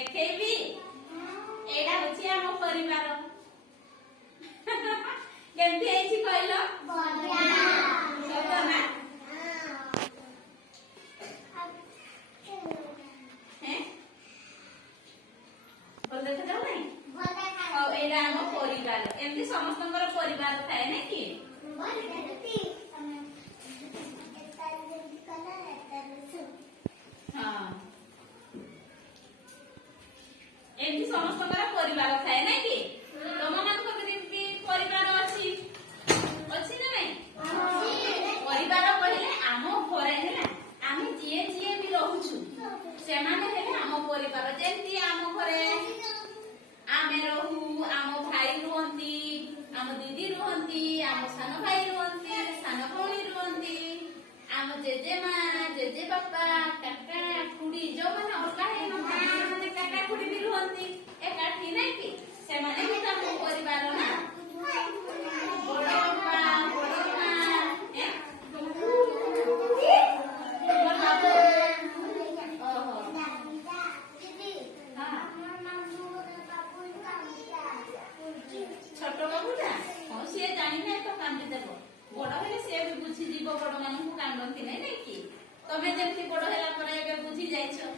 ଦେଖେଇବି ଏଇଟା ହଉଛି ଆମ ପରିବାର କେମିତି ହେଇଛି କହିଲ ସତ ନା ଭଲ ଦେଖାଯାଉ ନାହିଁ ଆଉ ଏଇଟା ଆମ ପରିବାର ଏମିତି ସମସ୍ତଙ୍କର ପରିବାର ଥାଏ ନାଇଁ କି एमती समस्तଙ୍କର परिवार थाए नै कि तम मानकर भी परिवार अछि अछि ना नै परिवार कहले आम घरे हैला आमे जिए जिए भी रहउछु से माने हेले आम परिवार जेंती आम घरे आमे रहू आम भाई रुहंती आम दीदी रुहंती आम सान भाई रुहंती सान भौणी रुहंती आम जेजेमा जेजे बापा काका खुडी जो माने अलगा हे माने काका खुडी भी रुहंती एकाठी नै कि से माने कि हम परिवार ना बड़ बापा बड़ मां ए मोर बाबू ओहो दीदी हां छोट बाबूटा हां से जानि नै तो कांदी देबो बड़ हेले से भी बुझी जीव बड़ मानू कांदंती नै कि तमे जेंती बड़ हेला परे एबे बुझी जाइछो